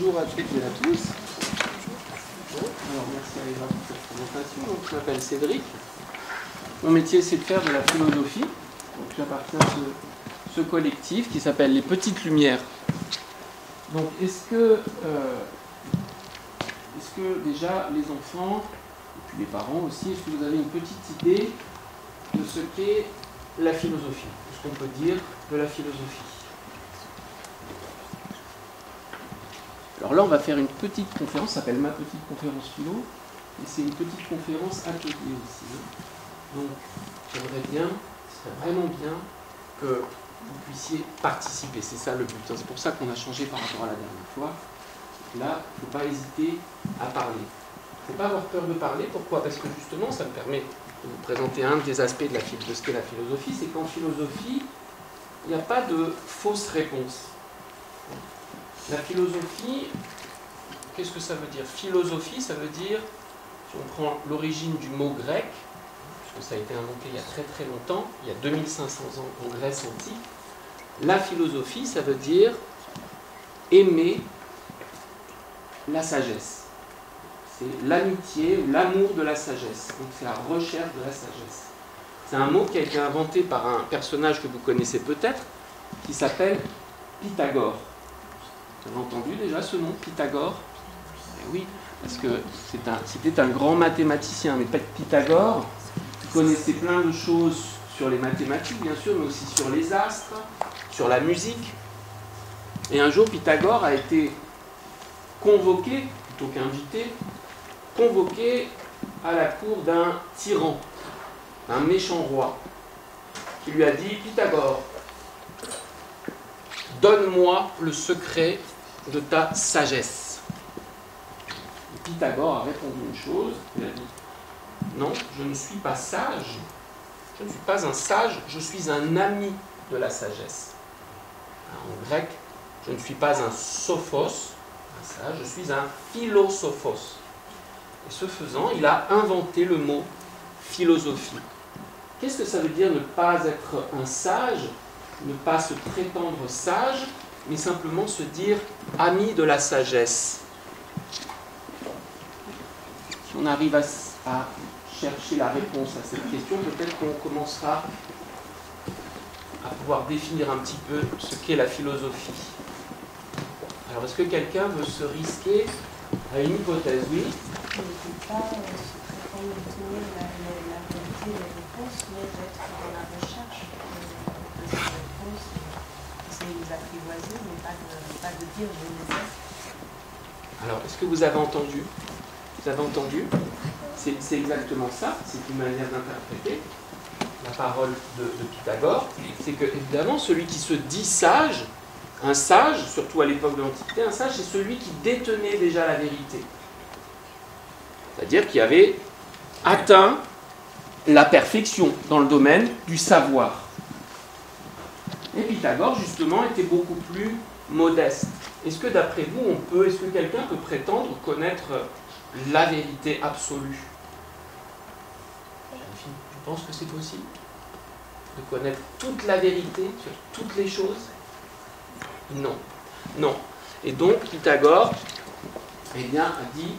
bonjour à toutes et à tous. Alors, merci à Eva pour cette présentation. Donc, je m'appelle Cédric. Mon métier, c'est de faire de la philosophie. Donc, j'appartiens à ce collectif qui s'appelle Les Petites Lumières. Donc, est-ce que déjà les enfants, et puis les parents aussi, est-ce que vous avez une petite idée de ce qu'est la philosophie, de ce qu'on peut dire de la philosophie? Alors là, on va faire une petite conférence, ça s'appelle Ma Petite Conférence Philo, et c'est une petite conférence atelier aussi. Donc, j'aimerais bien, ce serait vraiment bien que vous puissiez participer, c'est ça le but. C'est pour ça qu'on a changé par rapport à la dernière fois. Là, il ne faut pas hésiter à parler. Il ne faut pas avoir peur de parler, pourquoi? Parce que justement, ça me permet de vous présenter un des aspects de ce qu'est la philosophie, c'est qu'en philosophie, il n'y a pas de fausse réponse. La philosophie, qu'est-ce que ça veut dire? Philosophie, ça veut dire, si on prend l'origine du mot grec, puisque ça a été inventé il y a très très longtemps, il y a 2500 ans en Grèce antique, la philosophie, ça veut dire aimer la sagesse. C'est l'amitié ou l'amour de la sagesse. Donc c'est la recherche de la sagesse. C'est un mot qui a été inventé par un personnage que vous connaissez peut-être, qui s'appelle Pythagore. Vous avez entendu déjà ce nom, Pythagore? Oui, parce que c'était un grand mathématicien, mais Pythagore connaissait plein de choses sur les mathématiques, bien sûr, mais aussi sur les astres, sur la musique. Et un jour, Pythagore a été convoqué, plutôt qu'invité, convoqué à la cour d'un tyran, d'un méchant roi, qui lui a dit: Pythagore, donne-moi le secret de ta sagesse. Et Pythagore a répondu une chose, il a dit: non, je ne suis pas sage, je ne suis pas un sage, je suis un ami de la sagesse. En grec, je ne suis pas un sophos, un sage, je suis un philosophos. Et ce faisant, il a inventé le mot philosophie. Qu'est-ce que ça veut dire ne pas être un sage, ne pas se prétendre sage, mais simplement se dire ami de la sagesse? Si on arrive à chercher la réponse à cette question, peut-être qu'on commencera à pouvoir définir un petit peu ce qu'est la philosophie. Alors, est-ce que quelqu'un veut se risquer à une hypothèse? Oui. On ne peut pas se prétendre obtenir la vérité des réponses, mais d'être dans la recherche de ces réponses, essayer de les apprivoiser, mais pas de dire je les ai. Alors, est-ce que vous avez entendu? Vous avez entendu? C'est exactement ça, c'est une manière d'interpréter la parole de Pythagore. C'est que, évidemment, celui qui se dit sage, un sage, surtout à l'époque de l'Antiquité, un sage, c'est celui qui détenait déjà la vérité. C'est-à-dire qui avait atteint la perfection dans le domaine du savoir. Et Pythagore, justement, était beaucoup plus modeste. Est-ce que, d'après vous, est-ce que quelqu'un peut prétendre connaître la vérité absolue? Je pense que c'est possible de connaître toute la vérité sur toutes les choses. Non. Non. Et donc, Pythagore, eh bien, a dit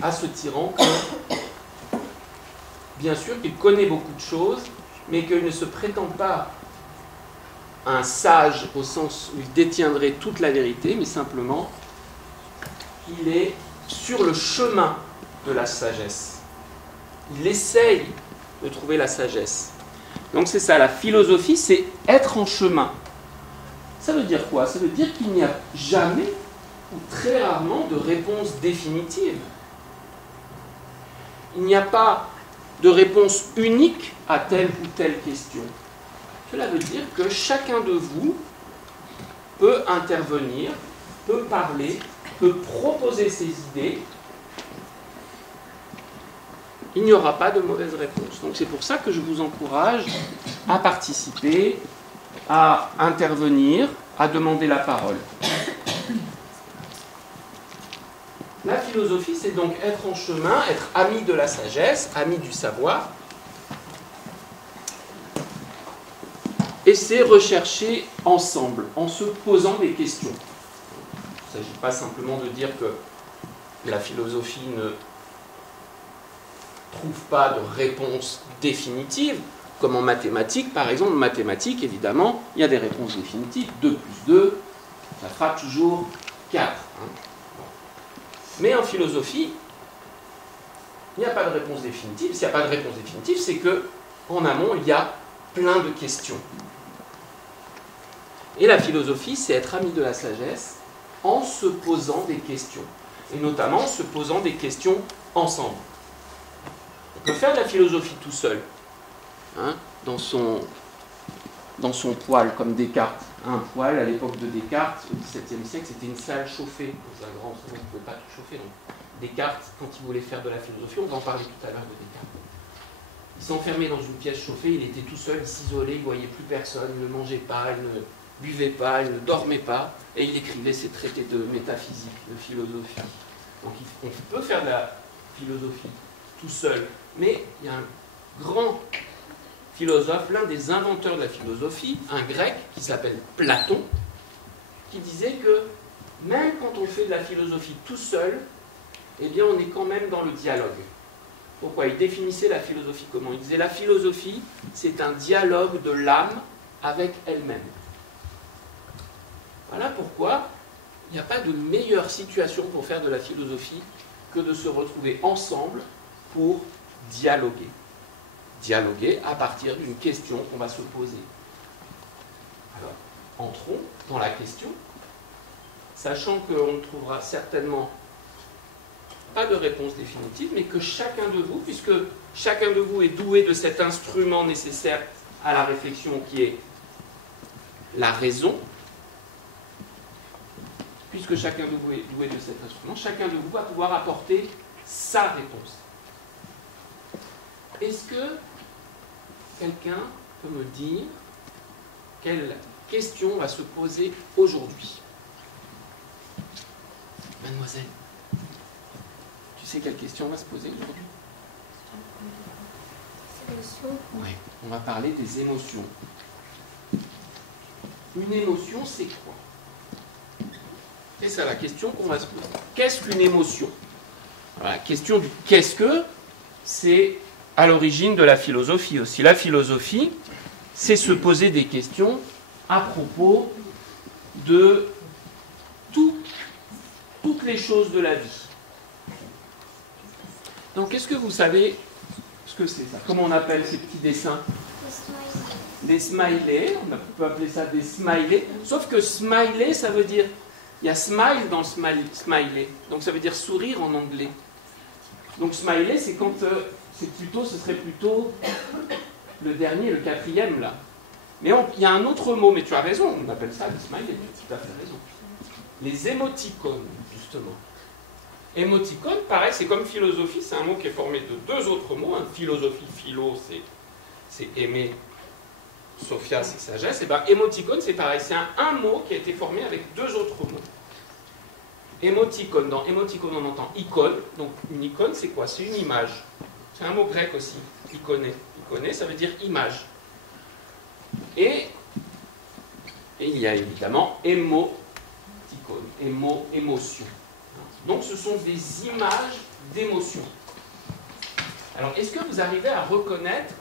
à ce tyran que, bien sûr, qu'il connaît beaucoup de choses, mais qu'il ne se prétend pas un sage au sens où il détiendrait toute la vérité, mais simplement qu'il est sur le chemin de la sagesse. Il essaye de trouver la sagesse. Donc c'est ça, la philosophie, c'est être en chemin. Ça veut dire quoi? Ça veut dire qu'il n'y a jamais ou très rarement de réponse définitive. Il n'y a pas de réponse unique à telle ou telle question. Cela veut dire que chacun de vous peut intervenir, peut parler, peut proposer ses idées. Il n'y aura pas de mauvaise réponse. Donc c'est pour ça que je vous encourage à participer, à intervenir, à demander la parole. La philosophie, c'est donc être en chemin, être ami de la sagesse, ami du savoir. Et c'est rechercher ensemble, en se posant des questions. Il ne s'agit pas simplement de dire que la philosophie ne trouve pas de réponse définitive, comme en mathématiques, par exemple. En mathématiques, évidemment, il y a des réponses définitives. 2 plus 2, ça fera toujours 4. Hein. Bon. Mais en philosophie, il n'y a pas de réponse définitive. S'il n'y a pas de réponse définitive, c'est qu'en amont, il y a plein de questions. Et la philosophie, c'est être ami de la sagesse en se posant des questions. Et notamment en se posant des questions ensemble. On peut faire de la philosophie tout seul, hein, dans son poêle, comme Descartes. Un poêle, à l'époque de Descartes, au XVIIe siècle, c'était une salle chauffée. Dans un grand salon, on ne pouvait pas tout chauffer. Donc Descartes, quand il voulait faire de la philosophie, on va en parler tout à l'heure de Descartes. Il s'enfermait dans une pièce chauffée, il était tout seul, il s'isolait, il ne voyait plus personne, il ne mangeait pas, il ne buvait pas, il ne dormait pas, et il écrivait ses traités de métaphysique, de philosophie. Donc on peut faire de la philosophie tout seul, mais il y a un grand philosophe, l'un des inventeurs de la philosophie, un grec qui s'appelle Platon, qui disait que même quand on fait de la philosophie tout seul, eh bien on est quand même dans le dialogue. Pourquoi? Il définissait la philosophie comment? Il disait la philosophie, c'est un dialogue de l'âme avec elle-même. Voilà pourquoi il n'y a pas de meilleure situation pour faire de la philosophie que de se retrouver ensemble pour dialoguer. Dialoguer à partir d'une question qu'on va se poser. Alors, entrons dans la question, sachant qu'on ne trouvera certainement pas de réponse définitive, mais que chacun de vous, puisque chacun de vous est doué de cet instrument nécessaire à la réflexion qui est la raison, puisque chacun de vous est doué de cet instrument, chacun de vous va pouvoir apporter sa réponse. Est-ce que quelqu'un peut me dire quelle question va se poser aujourd'hui? Mademoiselle, tu sais quelle question va se poser aujourd'hui? Oui, on va parler des émotions. Une émotion, c'est quoi? C'est ça la question qu'on va se poser. Qu'est-ce qu'une émotion? Alors, la question du qu'est-ce que, c'est à l'origine de la philosophie aussi. La philosophie, c'est se poser des questions à propos de toutes les choses de la vie. Donc, est-ce que vous savez ce que c'est ça? Comment on appelle ces petits dessins? Des smileys. On peut appeler ça des smileys. Sauf que smiley, ça veut dire... Il y a smile dans smiley. Donc, ça veut dire sourire en anglais. Donc, smiley, c'est quand... ce serait plutôt le dernier, le quatrième, là. Mais il y a un autre mot, mais tu as raison, on appelle ça des smileys, tu as tout à fait raison. Les émoticônes, justement. Émoticône, pareil, c'est comme philosophie, c'est un mot qui est formé de deux autres mots. Hein. Philosophie, philo, c'est aimer, sophia, c'est sagesse. Et bien, émoticône, c'est pareil, c'est un mot qui a été formé avec deux autres mots. Émoticône, dans émoticône, on entend icône. Donc, une icône, c'est quoi? C'est une image. C'est un mot grec aussi, iconé. Iconé, ça veut dire image. Et il y a évidemment émoticône, émotion. Donc ce sont des images d'émotions. Alors, est-ce que vous arrivez à reconnaître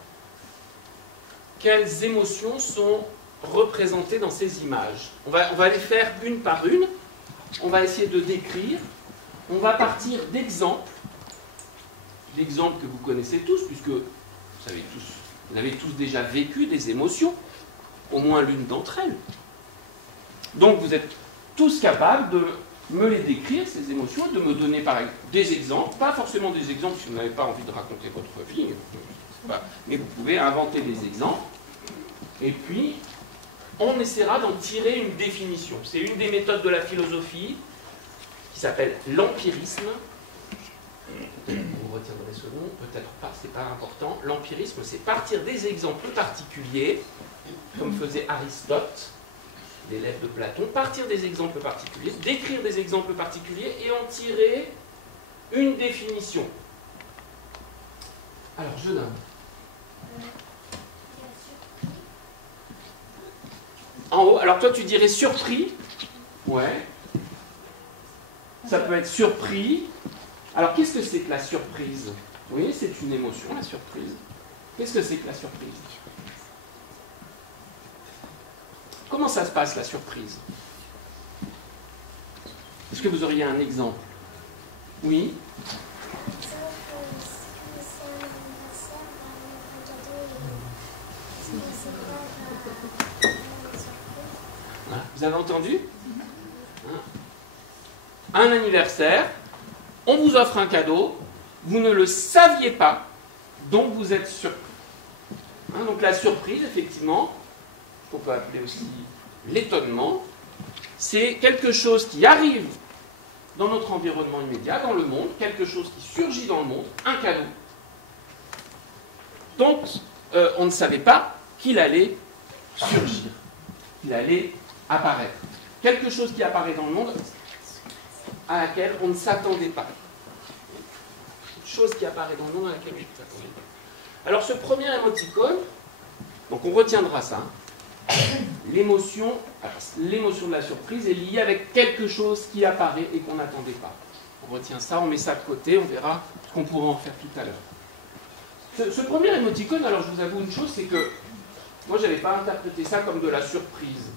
quelles émotions sont représentées dans ces images? On va les faire une par une. On va essayer de décrire. On va partir d'exemples. L'exemple que vous connaissez tous, puisque vous avez tous déjà vécu des émotions, au moins l'une d'entre elles. Donc vous êtes tous capables de me les décrire, ces émotions, et de me donner par exemple des exemples, pas forcément des exemples si vous n'avez pas envie de raconter votre vie, mais vous pouvez inventer des exemples, et puis on essaiera d'en tirer une définition. C'est une des méthodes de la philosophie qui s'appelle l'empirisme. Vous retiendrez ce nom, peut-être pas, c'est pas important. L'empirisme, c'est partir des exemples particuliers, comme faisait Aristote, l'élève de Platon, partir des exemples particuliers, décrire des exemples particuliers et en tirer une définition. Alors, je donne. En haut, alors toi tu dirais surpris. Ouais. Ça peut être surpris. Alors, qu'est-ce que c'est que la surprise? Oui, c'est une émotion, la surprise. Qu'est-ce que c'est que la surprise? Comment ça se passe, la surprise? Est-ce que vous auriez un exemple? Oui? Vous avez entendu? Un anniversaire, on vous offre un cadeau, vous ne le saviez pas, donc vous êtes surpris. Donc la surprise, effectivement, qu'on peut appeler aussi l'étonnement, c'est quelque chose qui arrive dans notre environnement immédiat, dans le monde, quelque chose qui surgit dans le monde, un cadeau, dont on ne savait pas qu'il allait surgir, qu'il allait apparaître. Quelque chose qui apparaît dans le monde à laquelle on ne s'attendait pas. Une chose qui apparaît dans le monde à laquelle on ne s'attendait pas. Alors ce premier émoticône, donc on retiendra ça. L'émotion de la surprise est liée avec quelque chose qui apparaît et qu'on n'attendait pas. On retient ça, on met ça de côté, on verra ce qu'on pourra en faire tout à l'heure. Ce premier émoticône, alors je vous avoue une chose, c'est que moi je n'avais pas interprété ça comme de la surprise.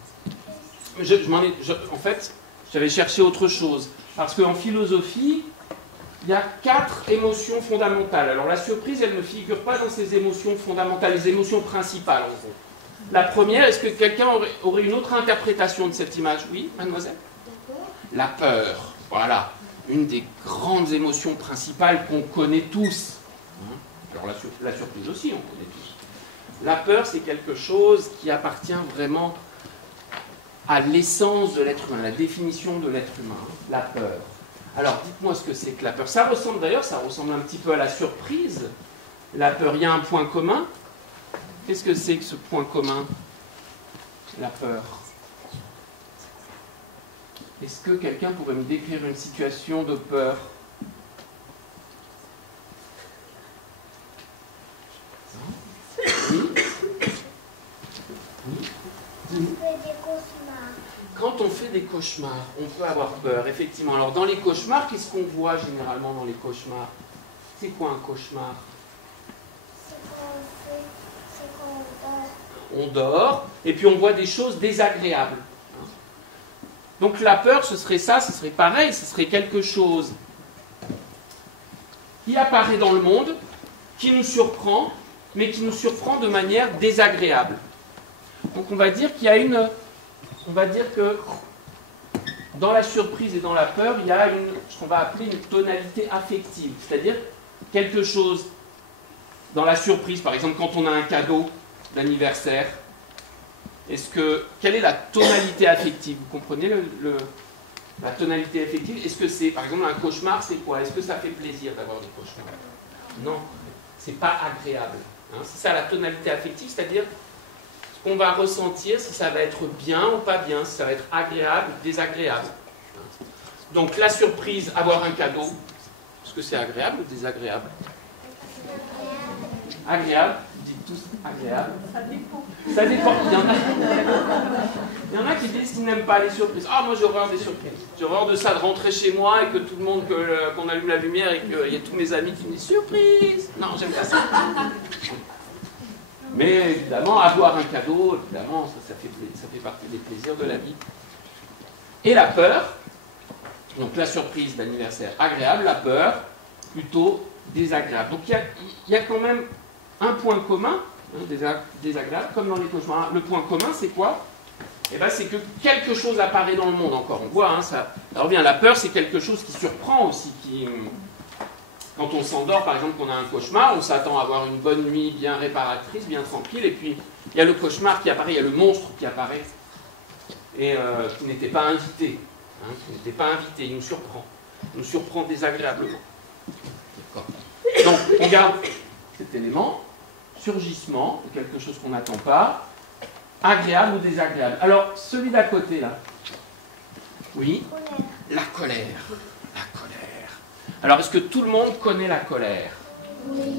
En fait, j'avais cherché autre chose. Parce qu'en philosophie, il y a 4 émotions fondamentales. Alors la surprise, elle ne figure pas dans ces émotions fondamentales, les émotions principales en gros. La première, est-ce que quelqu'un aurait une autre interprétation de cette image? Oui, mademoiselle? La peur, voilà. Une des grandes émotions principales qu'on connaît tous. Alors la surprise aussi, on connaît tous. La peur, c'est quelque chose qui appartient vraiment à l'essence de l'être humain, la définition de l'être humain, la peur. Alors, dites-moi ce que c'est que la peur. Ça ressemble d'ailleurs, ça ressemble un petit peu à la surprise. La peur, il y a un point commun. Qu'est-ce que c'est que ce point commun? La peur. Est-ce que quelqu'un pourrait me décrire une situation de peur? Oui? Oui? Quand on fait des cauchemars, on peut avoir peur, effectivement. Alors, dans les cauchemars, qu'est-ce qu'on voit généralement dans les cauchemars? C'est quoi un cauchemar? On dort, et puis on voit des choses désagréables. Donc la peur, ce serait ça, ce serait pareil, ce serait quelque chose qui apparaît dans le monde, qui nous surprend, mais qui nous surprend de manière désagréable. Donc on va dire qu'il y a une... On va dire que dans la surprise et dans la peur, il y a ce qu'on va appeler une tonalité affective. C'est-à-dire quelque chose dans la surprise, par exemple quand on a un cadeau d'anniversaire, quelle est la tonalité affective? Vous comprenez la tonalité affective? Est-ce que c'est, par exemple, un cauchemar, c'est quoi? Est-ce que ça fait plaisir d'avoir des cauchemars? Non, c'est pas agréable. C'est ça la tonalité affective, c'est-à-dire ce qu'on va ressentir, si ça va être bien ou pas bien, si ça va être agréable ou désagréable. Donc la surprise, avoir un cadeau, est-ce que c'est agréable ou désagréable? Agréable, dites tous agréable. Ça dépend. Ça dépend. Il y en a qui disent qu'ils n'aiment pas les surprises. Ah, moi j'ai horreur des surprises. J'ai horreur de ça, de rentrer chez moi et que tout le monde, qu'on allume la lumière et qu'il y a tous mes amis qui me disent surprise. Non, j'aime pas ça. Mais évidemment, avoir un cadeau, évidemment, ça fait partie des plaisirs de la vie. Et la peur, donc la surprise d'anniversaire agréable, la peur plutôt désagréable. Donc il y a quand même un point commun, désagréable, comme dans les cauchemars. Le point commun, c'est quoi? Eh bien, c'est que quelque chose apparaît dans le monde encore. On voit, ça revient. La peur, c'est quelque chose qui surprend aussi, quand on s'endort, par exemple, qu'on a un cauchemar, on s'attend à avoir une bonne nuit bien réparatrice, bien tranquille, et puis il y a le cauchemar qui apparaît, il y a le monstre qui apparaît, et qui n'était pas invité. Qui n'était pas invité, il nous surprend désagréablement. Donc, on garde cet élément, surgissement, quelque chose qu'on n'attend pas, agréable ou désagréable. Alors, celui d'à côté, là. Oui? La colère. La colère. Alors, est-ce que tout le monde connaît la colère? Oui.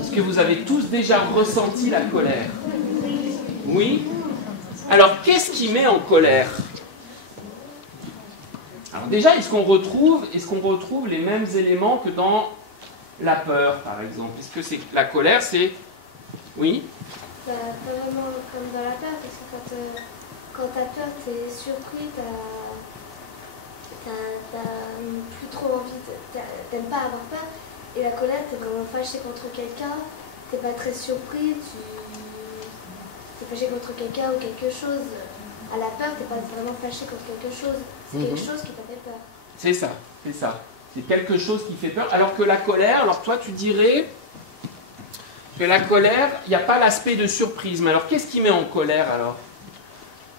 Est-ce que vous avez tous déjà ressenti la colère? Oui. Alors, qu'est-ce qui met en colère? Alors, déjà, est-ce qu'on retrouve les mêmes éléments que dans la peur, par exemple? Est-ce que c'est la colère, c'est... Oui? Pas vraiment comme dans la peur, parce que quand t'as peur, t'es surpris, t'as plus trop envie, t'aimes pas avoir peur. Et la colère, t'es vraiment fâché contre quelqu'un, t'es pas très surpris, t'es fâché contre quelqu'un ou quelque chose. À la peur, t'es pas vraiment fâché contre quelque chose. C'est quelque chose qui t'a fait peur. C'est ça, c'est ça. C'est quelque chose qui fait peur. Alors que la colère, alors toi tu dirais que la colère, il n'y a pas l'aspect de surprise. Mais alors qu'est-ce qui met en colère alors?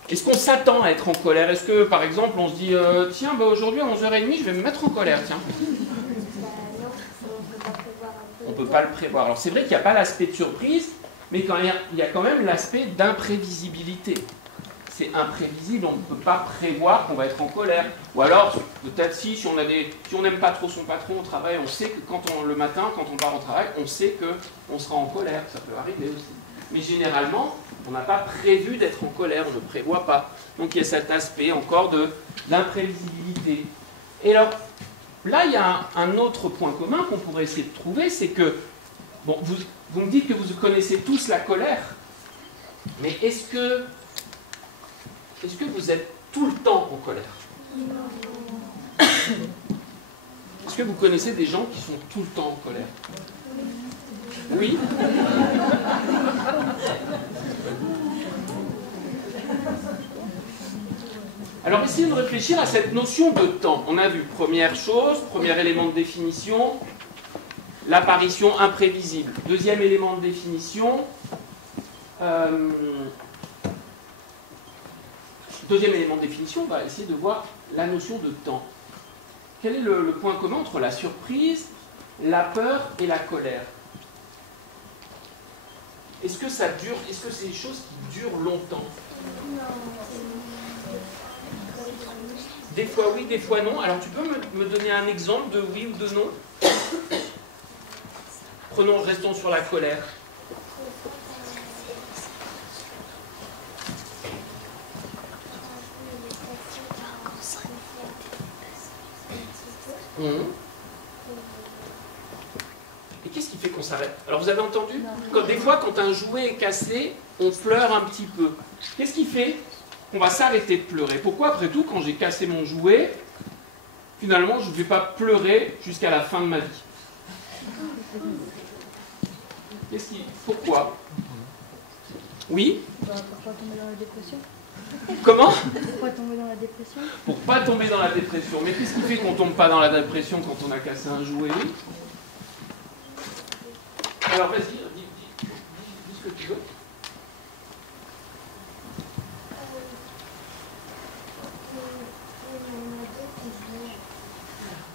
Est-ce qu'on s'attend à être en colère? Est-ce que par exemple on se dit tiens, bah, aujourd'hui à 11h30 je vais me mettre en colère, tiens. On ne peut pas le prévoir. Alors c'est vrai qu'il n'y a pas l'aspect de surprise, mais il y a quand même l'aspect d'imprévisibilité. C'est imprévisible, on ne peut pas prévoir qu'on va être en colère. Ou alors, peut-être si on n'aime pas trop son patron au travail, on sait que le matin, quand on part au travail, on sait qu'on sera en colère. Ça peut arriver aussi. Mais généralement, on n'a pas prévu d'être en colère, on ne prévoit pas. Donc il y a cet aspect encore de l'imprévisibilité. Et alors, là, il y a un autre point commun qu'on pourrait essayer de trouver, c'est que, bon, vous me dites que vous connaissez tous la colère, mais est-ce que vous êtes tout le temps en colère? Est-ce que vous connaissez des gens qui sont tout le temps en colère? Oui? Alors essayez de réfléchir à cette notion de temps. On a vu première chose, premier élément de définition, l'apparition imprévisible. Deuxième élément de définition, on va essayer de voir la notion de temps. Quel est le point commun entre la surprise, la peur et la colère? Est-ce que ça dure? Est-ce que c'est des choses qui durent longtemps? Des fois oui, des fois non. Alors tu peux me donner un exemple de oui ou de non? Restons sur la colère. Et qu'est-ce qui fait qu'on s'arrête? Alors vous avez entendu? Des fois, quand un jouet est cassé, on pleure un petit peu. Qu'est-ce qui fait qu'on va s'arrêter de pleurer? Pourquoi, après tout, quand j'ai cassé mon jouet, finalement, je ne vais pas pleurer jusqu'à la fin de ma vie? Pourquoi? Oui? Pour pas tomber dans la dépression. Comment? Pour pas tomber dans la dépression. Pour pas tomber dans la dépression. Mais qu'est-ce qui fait qu'on tombe pas dans la dépression quand on a cassé un jouet? Alors vas-y, dis ce que tu veux.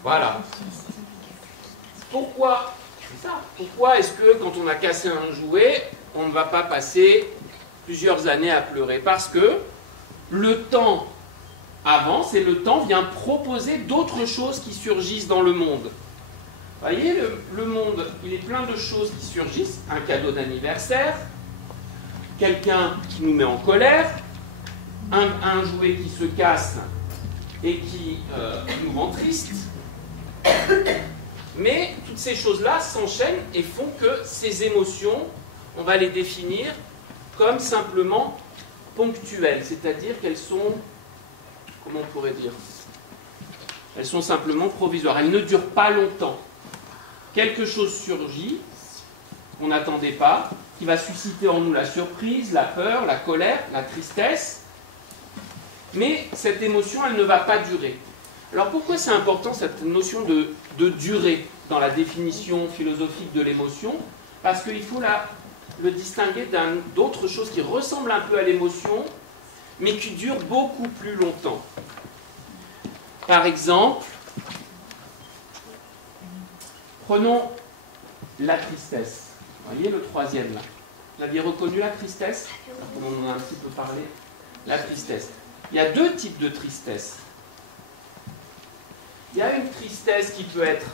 Voilà. Pourquoi? C'est ça. Pourquoi est-ce que quand on a cassé un jouet, on ne va pas passer plusieurs années à pleurer? Parce que le temps avance et le temps vient proposer d'autres choses qui surgissent dans le monde. Vous voyez, le monde, il est plein de choses qui surgissent. Un cadeau d'anniversaire, quelqu'un qui nous met en colère, un jouet qui se casse et qui nous rend triste. Mais toutes ces choses-là s'enchaînent et font que ces émotions, on va les définir comme simplement ponctuelles, c'est-à-dire qu'elles sont, comment on pourrait dire, elles sont simplement provisoires, elles ne durent pas longtemps. Quelque chose surgit, qu'on n'attendait pas, qui va susciter en nous la surprise, la peur, la colère, la tristesse, mais cette émotion, elle ne va pas durer. Alors pourquoi c'est important cette notion de durée dans la définition philosophique de l'émotion? Parce qu'il faut le distinguer d'autres choses qui ressemblent un peu à l'émotion, mais qui durent beaucoup plus longtemps. Par exemple, prenons la tristesse. Vous voyez le troisième là. Vous aviez reconnu la tristesse? On en a un petit peu parlé. La tristesse. Il y a deux types de tristesse. Il y a une tristesse qui peut être,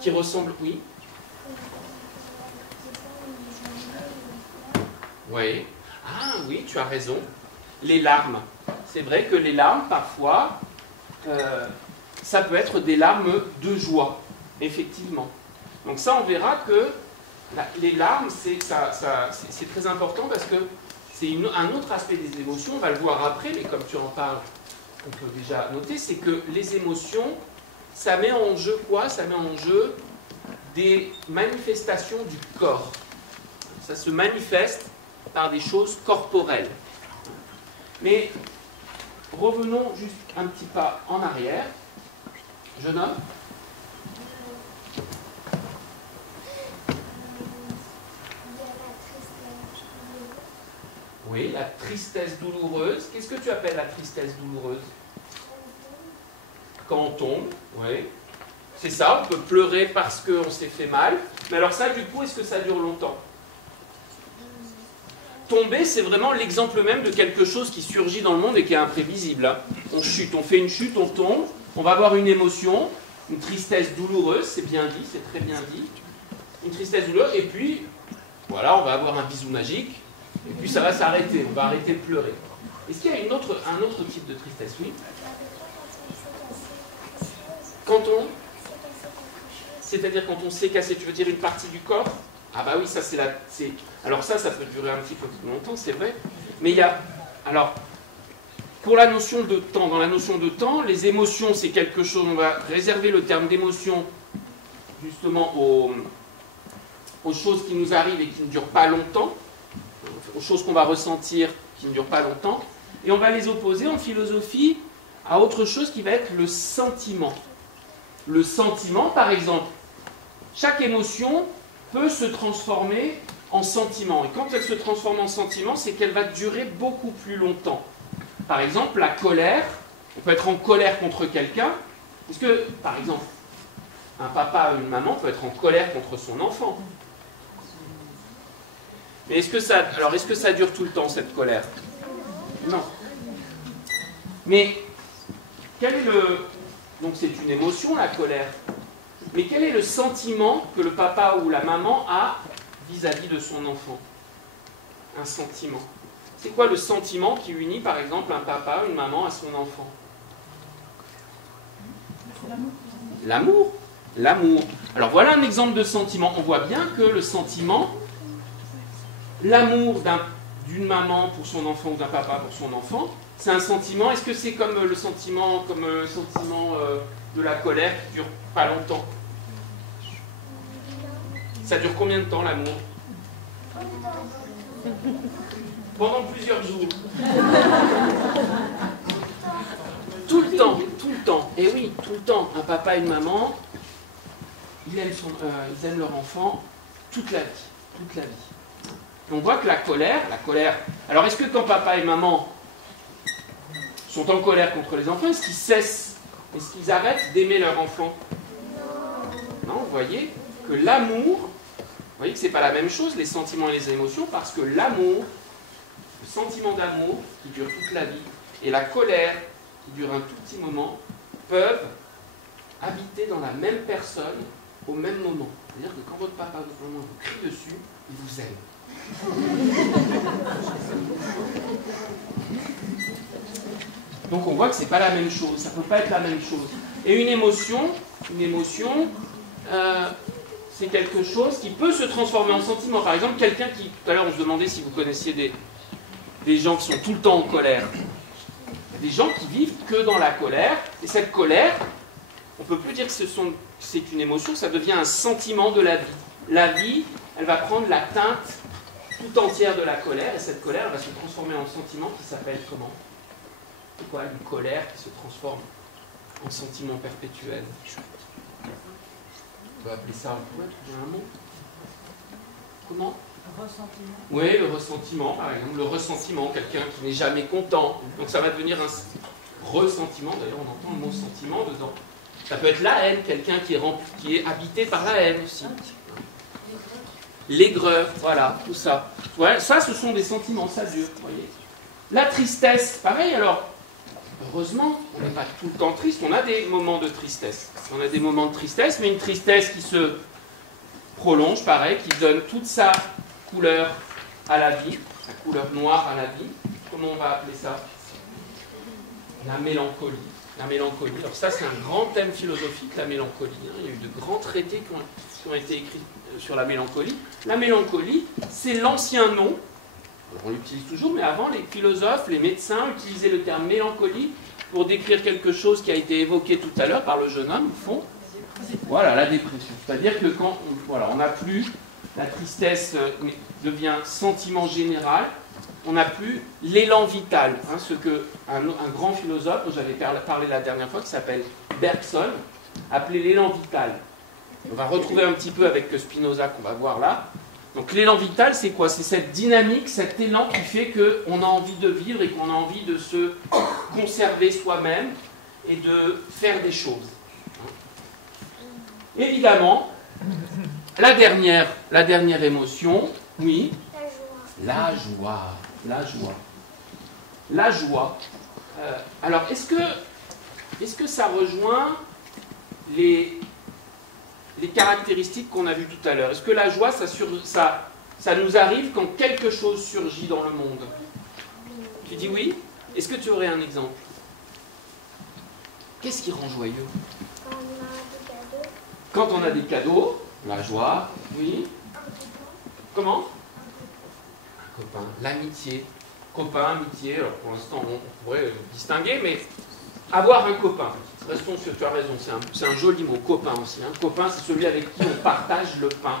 qui ressemble, oui. Oui. Ah oui, tu as raison. Les larmes. C'est vrai que les larmes, parfois, ça peut être des larmes de joie, effectivement. Donc ça, on verra que les larmes, c'est très important parce que c'est un autre aspect des émotions, on va le voir après, mais comme tu en parles, on peut déjà noter, c'est que les émotions, ça met en jeu quoi? Ça met en jeu des manifestations du corps. Ça se manifeste par des choses corporelles. Mais revenons juste un petit pas en arrière. Jeune homme. Oui, la tristesse douloureuse. Qu'est-ce que tu appelles la tristesse douloureuse? Quand on tombe, oui. C'est ça, on peut pleurer parce qu'on s'est fait mal. Mais alors ça, du coup, est-ce que ça dure longtemps? Tomber, c'est vraiment l'exemple même de quelque chose qui surgit dans le monde et qui est imprévisible. Hein. On chute, on fait une chute, on tombe, on va avoir une émotion, une tristesse douloureuse, c'est bien dit, c'est très bien dit. Une tristesse douloureuse, et puis, voilà, on va avoir un bisou magique, et puis ça va s'arrêter, on va arrêter de pleurer. Est-ce qu'il y a un autre type de tristesse? Oui. Quand on... C'est-à-dire quand on s'est cassé, tu veux dire une partie du corps? Ah bah oui, ça c'est la... Alors ça peut durer un petit peu plus longtemps, c'est vrai. Mais il y a... Alors, pour la notion de temps, dans la notion de temps, les émotions, c'est quelque chose... On va réserver le terme d'émotion, justement, aux choses qui nous arrivent et qui ne durent pas longtemps, aux choses qu'on va ressentir qui ne durent pas longtemps, et on va les opposer en philosophie à autre chose qui va être le sentiment. Le sentiment, par exemple, chaque émotion peut se transformer en sentiment. Et quand elle se transforme en sentiment, c'est qu'elle va durer beaucoup plus longtemps. Par exemple, la colère, on peut être en colère contre quelqu'un, parce que, par exemple, un papa ou une maman peut être en colère contre son enfant. Mais est-ce que ça dure tout le temps, cette colère? Non. Mais quel est le... Donc c'est une émotion, la colère. Mais quel est le sentiment que le papa ou la maman a vis-à-vis de son enfant? Un sentiment. C'est quoi le sentiment qui unit, par exemple, un papa ou une maman à son enfant? L'amour. L'amour. Alors voilà un exemple de sentiment. On voit bien que le sentiment, l'amour d'une maman pour son enfant ou d'un papa pour son enfant, c'est un sentiment. Est-ce que c'est comme le sentiment de la colère qui dure pas longtemps? Ça dure combien de temps, l'amour? Pendant plusieurs jours. Tout le temps, tout le temps. Et oui, tout le temps. Un papa et une maman, ils aiment leur enfant toute la vie. Toute la vie. Et on voit que la colère... Alors, est-ce que quand papa et maman sont en colère contre les enfants, est-ce qu'ils cessent? Est-ce qu'ils arrêtent d'aimer leur enfant? Non, vous voyez que l'amour... Vous voyez que ce n'est pas la même chose, les sentiments et les émotions, parce que l'amour, le sentiment d'amour qui dure toute la vie, et la colère qui dure un tout petit moment, peuvent habiter dans la même personne au même moment. C'est-à-dire que quand votre papa ou votre maman vous crie dessus, il vous aime. Donc on voit que ce n'est pas la même chose, ça ne peut pas être la même chose. Et une émotion, c'est quelque chose qui peut se transformer en sentiment. Par exemple, quelqu'un qui... Tout à l'heure, on se demandait si vous connaissiez des gens qui sont tout le temps en colère. Des gens qui vivent que dans la colère. Et cette colère, on ne peut plus dire que c'est une émotion, ça devient un sentiment de la vie. La vie, elle va prendre la teinte tout entière de la colère, et cette colère va se transformer en sentiment qui s'appelle comment? C'est quoi une colère qui se transforme en sentiment perpétuel? On va appeler ça, on pourrait trouver un mot. Comment? Ressentiment. Oui, le ressentiment, par exemple. Le ressentiment, quelqu'un qui n'est jamais content. Donc ça va devenir un ressentiment. D'ailleurs, on entend le mot sentiment dedans. Ça peut être la haine, quelqu'un qui est habité par la haine aussi. L'aigreur, voilà, tout ça. Ouais, ça, ce sont des sentiments, ça dure, vous voyez. La tristesse, pareil, alors, heureusement, on n'est pas tout le temps triste, on a des moments de tristesse. On a des moments de tristesse, mais une tristesse qui se prolonge, pareil, qui donne toute sa couleur à la vie, sa couleur noire à la vie. Comment on va appeler ça? La mélancolie. La mélancolie. Alors ça, c'est un grand thème philosophique, la mélancolie. Il y a eu de grands traités qui ont été écrits sur la mélancolie. La mélancolie, c'est l'ancien nom. Alors, on l'utilise toujours, mais avant, les philosophes, les médecins utilisaient le terme mélancolie pour décrire quelque chose qui a été évoqué tout à l'heure par le jeune homme, au fond. Voilà, la dépression. C'est-à-dire que quand on n'a plus, la tristesse devient sentiment général, on n'a plus l'élan vital, ce que un grand philosophe, dont j'avais parlé la dernière fois, qui s'appelle Bergson, appelait l'élan vital. On va retrouver un petit peu avec Spinoza qu'on va voir là. Donc l'élan vital, c'est quoi? C'est cette dynamique, cet élan qui fait qu'on a envie de vivre et qu'on a envie de se conserver soi-même et de faire des choses. Évidemment, la dernière émotion, oui, la joie. La joie. Alors, est-ce que ça rejoint les caractéristiques qu'on a vues tout à l'heure? Est-ce que la joie, ça nous arrive quand quelque chose surgit dans le monde? Tu dis oui? Est-ce que tu aurais un exemple? Qu'est-ce qui rend joyeux? Quand on a des cadeaux, la joie, oui. Comment? Un copain, l'amitié. Copain, amitié, alors pour l'instant on pourrait distinguer, mais avoir un copain. Restons sur, tu as raison, c'est un joli mot, copain aussi. Copain, c'est celui avec qui on partage le pain.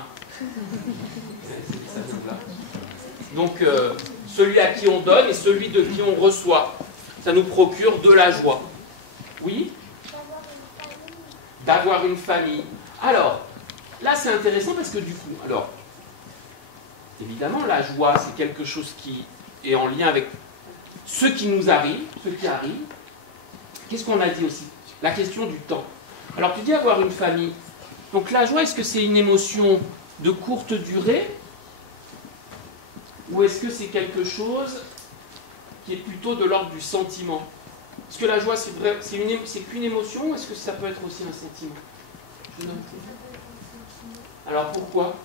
Donc, celui à qui on donne et celui de qui on reçoit. Ça nous procure de la joie. Oui? D'avoir une famille. Alors, là c'est intéressant parce que du coup, alors, évidemment, la joie, c'est quelque chose qui est en lien avec ce qui nous arrive, ce qui arrive. Qu'est-ce qu'on a dit aussi? La question du temps. Alors, tu dis avoir une famille. Donc, la joie, est-ce que c'est une émotion de courte durée? Ou est-ce que c'est quelque chose qui est plutôt de l'ordre du sentiment? Est-ce que la joie, c'est qu'une émotion, ou est-ce que ça peut être aussi un sentiment? Alors, pourquoi?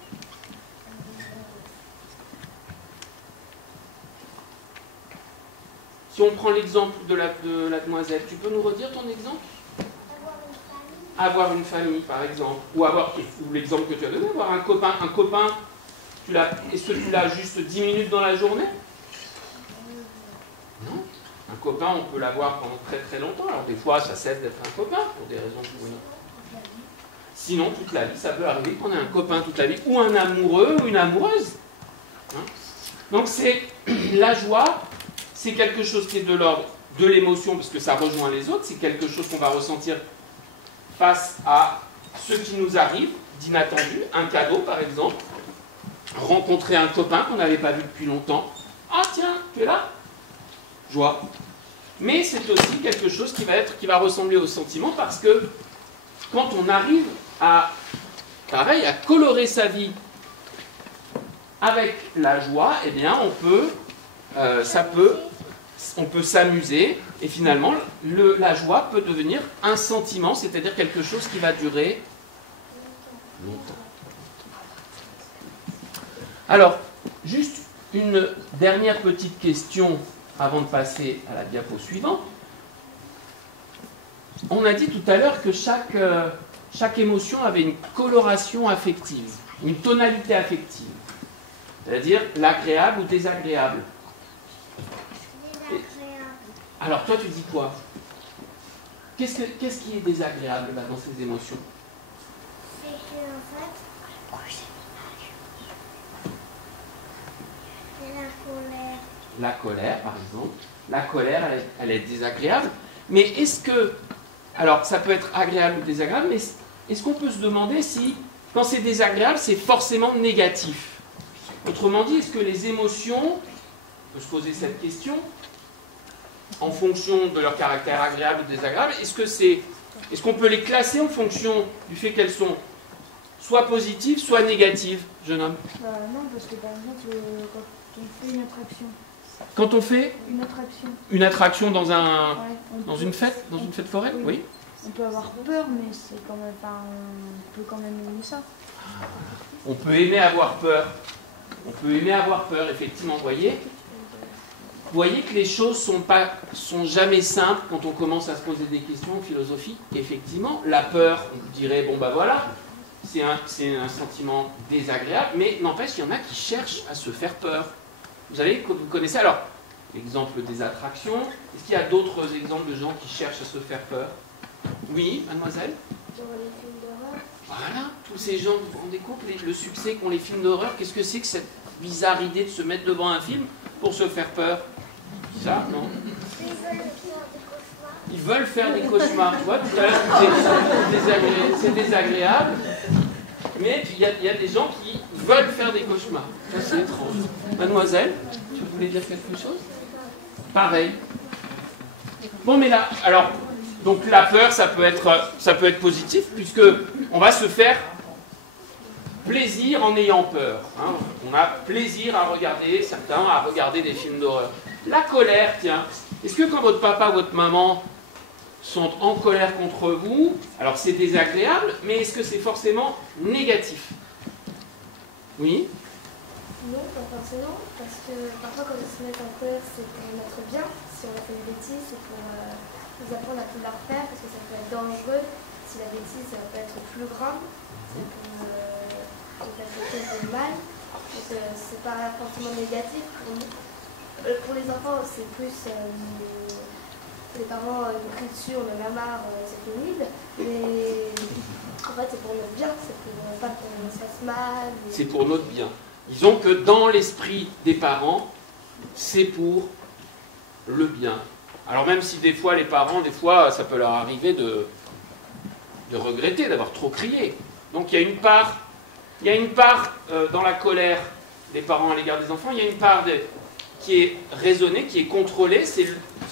Si on prend l'exemple de la demoiselle, tu peux nous redire ton exemple? Avoir une famille, par exemple. Ou l'exemple que tu as donné, avoir un copain. Un copain, est-ce que tu l'as juste 10 minutes dans la journée? Non. Un copain, on peut l'avoir pendant très très longtemps. Alors des fois, ça cesse d'être un copain, pour des raisons ou une autre. Sinon, toute la vie, ça peut arriver qu'on ait un copain toute la vie, ou un amoureux, ou une amoureuse. Donc c'est la joie. C'est quelque chose qui est de l'ordre de l'émotion, parce que ça rejoint les autres, c'est quelque chose qu'on va ressentir face à ce qui nous arrive d'inattendu, un cadeau par exemple, rencontrer un copain qu'on n'avait pas vu depuis longtemps. Ah tiens, tu es là? Joie. Mais c'est aussi quelque chose qui va ressembler au sentiment, parce que quand on arrive à colorer sa vie avec la joie, eh bien on peut s'amuser, et finalement la joie peut devenir un sentiment, c'est-à-dire quelque chose qui va durer longtemps. Alors, juste une dernière petite question avant de passer à la diapo suivante. On a dit tout à l'heure que chaque émotion avait une coloration affective, une tonalité affective, c'est-à-dire l'agréable ou désagréable. Alors, toi, tu dis quoi? Qu'est-ce qui est désagréable là, dans ces émotions? C'est que, en fait, c'est la colère. La colère, par exemple. La colère, elle est désagréable. Mais est-ce que... Alors, ça peut être agréable ou désagréable, mais est-ce qu'on peut se demander si, quand c'est désagréable, c'est forcément négatif? Autrement dit, est-ce que les émotions... On peut se poser cette question... en fonction de leur caractère agréable ou désagréable, est-ce qu'on peut les classer en fonction du fait qu'elles sont soit positives, soit négatives, jeune homme? Non, parce que par exemple, quand on fait une attraction. Quand on fait une attraction dans dans une fête foraine, oui. On peut avoir peur, mais c'est quand même, on peut quand même aimer ça. On peut aimer avoir peur. On peut aimer avoir peur, effectivement, vous voyez. vous voyez que les choses sont jamais simples quand on commence à se poser des questions en philosophie. Effectivement, la peur, on vous dirait, bon ben voilà, c'est un sentiment désagréable, mais n'empêche, il y en a qui cherchent à se faire peur. Vous connaissez alors l'exemple des attractions. Est-ce qu'il y a d'autres exemples de gens qui cherchent à se faire peur? Oui, mademoiselle? Genre les films d'horreur. Voilà, tous ces gens, vous vous rendez compte, le succès qu'ont les films d'horreur, qu'est-ce que c'est que cette bizarre idée de se mettre devant un film pour se faire peur? Ça, non? Ils veulent faire des cauchemars. Tu vois, tout à l'heure, c'est désagréable, mais il y a des gens qui veulent faire des cauchemars. Ça, c'est étrange. Mademoiselle, tu voulais dire quelque chose? Pareil. Bon, mais là, alors, donc la peur, ça peut être positif, puisque on va se faire plaisir en ayant peur. Hein. On a plaisir à regarder, certains, à regarder des films d'horreur. La colère, tiens, est-ce que quand votre papa, votre maman sont en colère contre vous, alors c'est désagréable, mais est-ce que c'est forcément négatif? Oui? Non, pas forcément, parce que parfois quand ils se mettent en colère, c'est pour notre bien. Si on a fait une bêtise, c'est pour nous apprendre à plus la refaire, parce que ça peut être dangereux. Si la bêtise peut être plus grande, ça peut faire quelque chose de mal. Donc c'est pas forcément négatif pour nous. Pour les enfants, c'est plus les parents nous crient dessus, on en a marre, c'est pénible. Mais en fait, c'est pour notre bien, c'est pour pas qu'on se fasse mal. C'est pour notre bien. Disons que dans l'esprit des parents, c'est pour le bien. Alors même si des fois les parents, ça peut leur arriver de regretter d'avoir trop crié. Donc il y a une part dans la colère des parents à l'égard des enfants, il y a une part qui est raisonnée, qui est contrôlée, c'est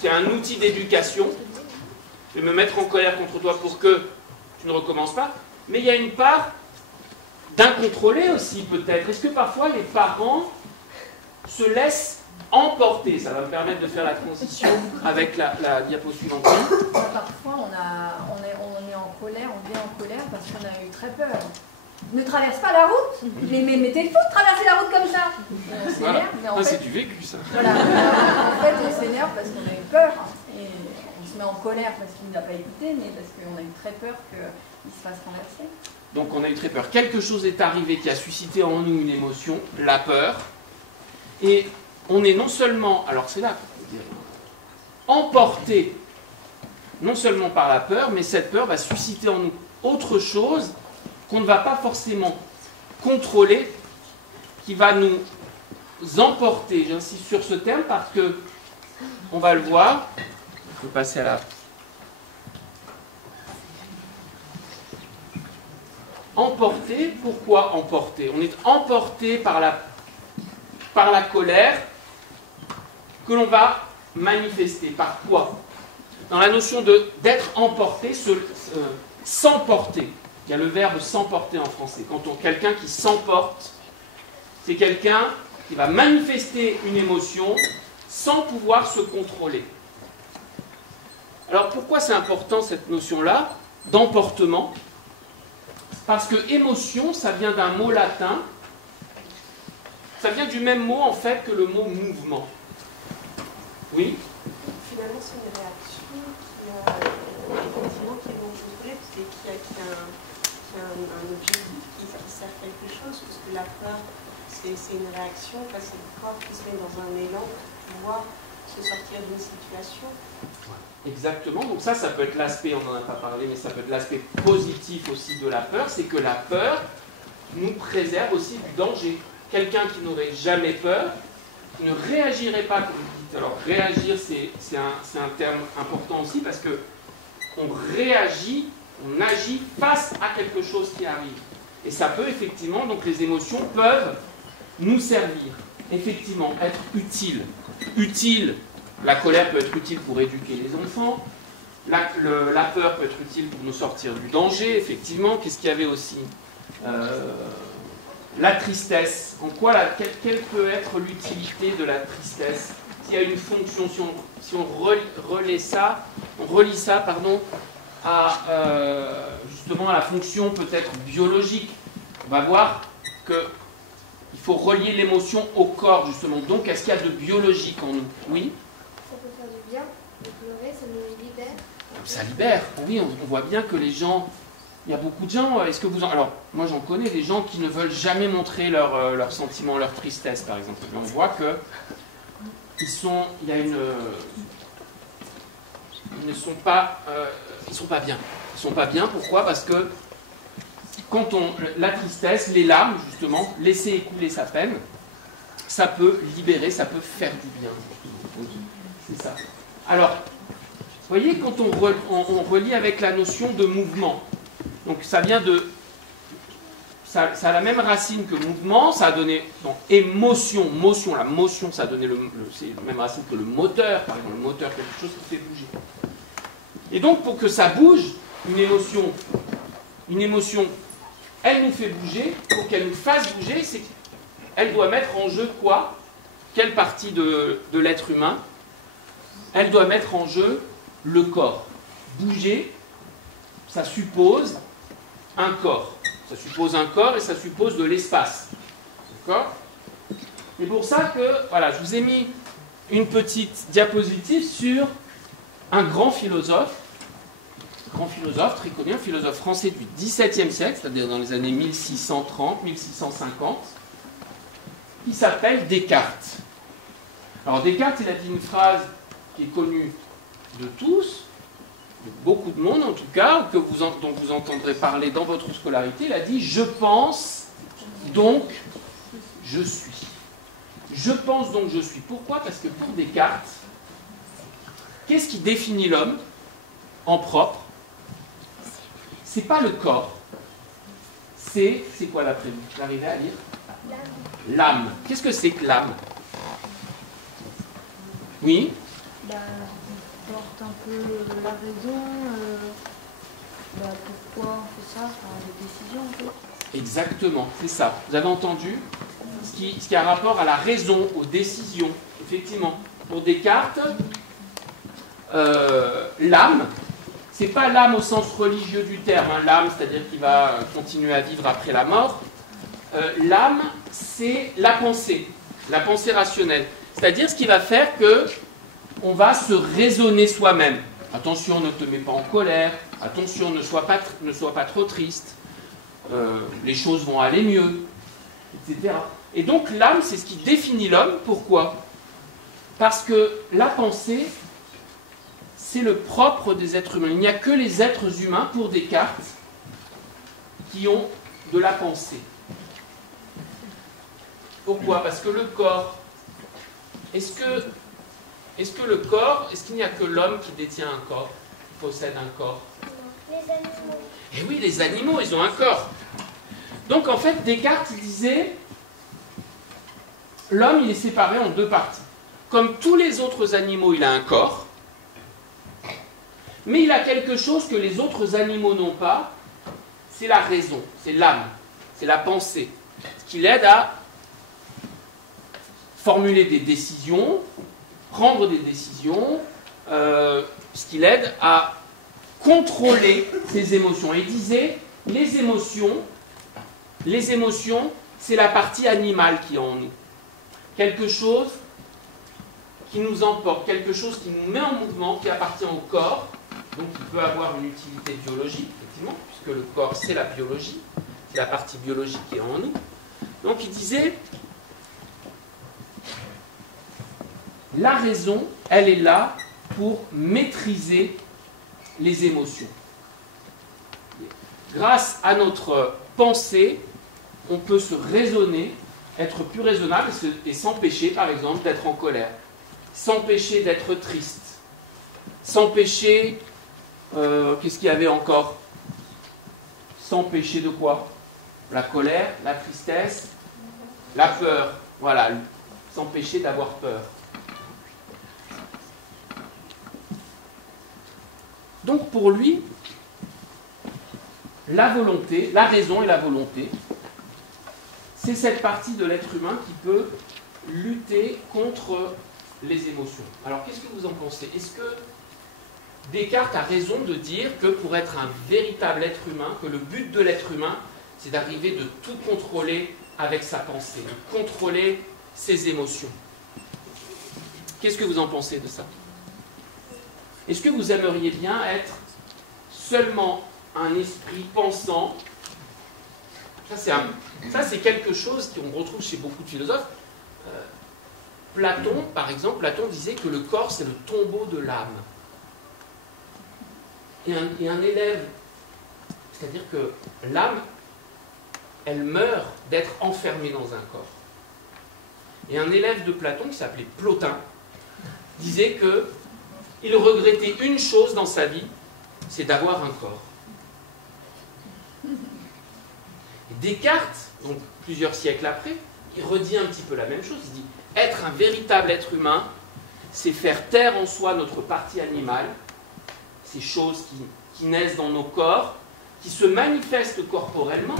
un outil d'éducation. Je vais me mettre en colère contre toi pour que tu ne recommences pas. Mais il y a une part d'incontrôlé aussi peut-être. Est-ce que parfois les parents se laissent emporter? Ça va me permettre de faire la transition avec la diapo suivante. Parfois on est en colère, on vient en colère parce qu'on a eu très peur. Ne traverse pas la route, mais t'es fou de traverser la route comme ça. On s'énerve, Voilà. mais en fait, c'est du vécu ça. Voilà. En fait, on s'énerve parce qu'on a eu peur et on se met en colère parce qu'il ne nous a pas écouté, mais parce qu'on a eu très peur qu'il se fasse renverser. Donc on a eu très peur. Quelque chose est arrivé qui a suscité en nous une émotion, la peur. Et on est non seulement, alors c'est là qu'on peut dire, emporté non seulement par la peur, mais cette peur va susciter en nous autre chose qu'on ne va pas forcément contrôler, qui va nous emporter. J'insiste sur ce terme parce que on va le voir. Je peux passer à la... Emporté, pourquoi emporté? On est emporté par la colère que l'on va manifester. Par quoi? Dans la notion d'être emporté, s'emporter. Il y a le verbe s'emporter en français. Quelqu'un qui s'emporte, c'est quelqu'un qui va manifester une émotion sans pouvoir se contrôler. Alors pourquoi c'est important cette notion-là d'emportement? Parce que émotion, ça vient d'un mot latin. Ça vient du même mot en fait que le mot mouvement. Oui? Finalement, c'est une réaction qui est montrée et qui a un objectif, qui sert quelque chose, parce que la peur, c'est une réaction, c'est le corps qui se met dans un élan pour pouvoir se sortir d'une situation. Exactement, donc ça peut être l'aspect, on n'en a pas parlé, mais ça peut être l'aspect positif aussi de la peur, c'est que la peur nous préserve aussi du danger. Quelqu'un qui n'aurait jamais peur, qui ne réagirait pas, comme vous dites. Alors réagir, c'est un terme important aussi, parce que on réagit, on agit face à quelque chose qui arrive. Et ça peut effectivement, donc les émotions peuvent nous servir, effectivement, être utiles. Utile, la colère peut être utile pour éduquer les enfants, la peur peut être utile pour nous sortir du danger, effectivement. Qu'est-ce qu'il y avait aussi? La tristesse. En quoi quelle peut être l'utilité de la tristesse? S'il y a une fonction, si on relie ça, justement à la fonction peut-être biologique, on va voir que Il faut relier l'émotion au corps, justement. Donc, est-ce qu'il y a de biologique en nous? Oui? Ça peut faire du bien de pleurer, ça nous libère. Ça libère. Oui, on voit bien que les gens... Il y a beaucoup de gens... Est-ce que vous en... Alors, moi, j'en connais des gens qui ne veulent jamais montrer leurs sentiments, leur tristesse, par exemple. Et on voit que ils sont... Il y a une... Ils ne sont pas... ils sont pas bien. Ils sont pas bien. Pourquoi? Parce que quand la tristesse, les larmes, justement, laisser écouler sa peine, ça peut libérer, ça peut faire du bien. C'est ça. Alors, vous voyez, quand on relie avec la notion de mouvement, donc ça vient de... Ça a la même racine que mouvement, ça a donné... Donc, émotion, motion, la motion, ça a donné c'est la même racine que le moteur, par exemple, le moteur, quelque chose qui fait bouger. Et donc, pour que ça bouge, une émotion, elle nous fait bouger. Pour qu'elle nous fasse bouger, c'est qu'elle doit mettre en jeu quoi? Quelle partie de l'être humain? Elle doit mettre en jeu le corps. Bouger, ça suppose un corps. Ça suppose un corps et ça suppose de l'espace. D'accord? C'est pour ça que, voilà, je vous ai mis une petite diapositive sur un grand philosophe très connu, un philosophe français du XVIIe siècle, c'est-à-dire dans les années 1630, 1650, qui s'appelle Descartes. Alors Descartes, il a dit une phrase qui est connue de tous, de beaucoup de monde en tout cas, dont vous entendrez parler dans votre scolarité. Il a dit « Je pense, donc je suis ». Je pense, donc je suis. Pourquoi? Parce que pour Descartes, qu'est-ce qui définit l'homme en propre? C'est pas le corps. C'est quoi la prémisse? Vous arrivez à lire? L'âme. Qu'est-ce que c'est que l'âme? Oui? On porte un peu la raison, pourquoi on fait ça, les décisions un peu. Exactement, c'est ça. Vous avez entendu? Ce qui a rapport à la raison, aux décisions. Effectivement. Pour Descartes, l'âme, c'est pas l'âme au sens religieux du terme, hein. L'âme, c'est-à-dire qu'il va continuer à vivre après la mort. L'âme, c'est la pensée rationnelle. C'est-à-dire ce qui va faire que on va se raisonner soi-même. Attention, ne te mets pas en colère. Attention, ne sois pas trop triste. Les choses vont aller mieux, etc. Et donc l'âme, c'est ce qui définit l'homme. Pourquoi? Parce que la pensée, c'est le propre des êtres humains. Il n'y a que les êtres humains, pour Descartes, qui ont de la pensée. Pourquoi? Parce que le corps, est-ce qu'il n'y a que l'homme qui détient un corps, qui possède un corps? Les animaux. Eh oui, les animaux, ils ont un corps. Donc en fait, Descartes disait, l'homme, il est séparé en deux parties. Comme tous les autres animaux, il a un corps, mais il a quelque chose que les autres animaux n'ont pas, c'est la raison, c'est l'âme, c'est la pensée, ce qui l'aide à formuler des décisions, prendre des décisions, ce qui l'aide à contrôler ses émotions. Et il disait, les émotions, c'est la partie animale qui est en nous. Quelque chose qui nous emporte, quelque chose qui nous met en mouvement, qui appartient au corps, donc qui peut avoir une utilité biologique, effectivement, puisque le corps, c'est la biologie, c'est la partie biologique qui est en nous. Donc il disait, la raison, elle est là pour maîtriser les émotions. Grâce à notre pensée, on peut se raisonner, être plus raisonnable et s'empêcher, par exemple, d'être en colère, s'empêcher d'être triste, s'empêcher, qu'est-ce qu'il y avait encore? S'empêcher de quoi? La colère, la tristesse, la peur. Voilà, s'empêcher d'avoir peur. Donc pour lui, la volonté, la raison et la volonté, c'est cette partie de l'être humain qui peut lutter contre les émotions. Alors qu'est-ce que vous en pensez? Est-ce que Descartes a raison de dire que pour être un véritable être humain, que le but de l'être humain, c'est d'arriver de tout contrôler avec sa pensée, de contrôler ses émotions. Qu'est-ce que vous en pensez de ça? Est-ce que vous aimeriez bien être seulement un esprit pensant? Ça, c'est quelque chose qu'on retrouve chez beaucoup de philosophes. Platon, par exemple, Platon disait que le corps, c'est le tombeau de l'âme. Et un élève, c'est-à-dire que l'âme, elle meurt d'être enfermée dans un corps. Et un élève de Platon, qui s'appelait Plotin, disait qu'il regrettait une chose dans sa vie, c'est d'avoir un corps. Et Descartes, donc plusieurs siècles après, il redit un petit peu la même chose. Il dit, être un véritable être humain, c'est faire taire en soi notre partie animale, ces choses qui naissent dans nos corps, qui se manifestent corporellement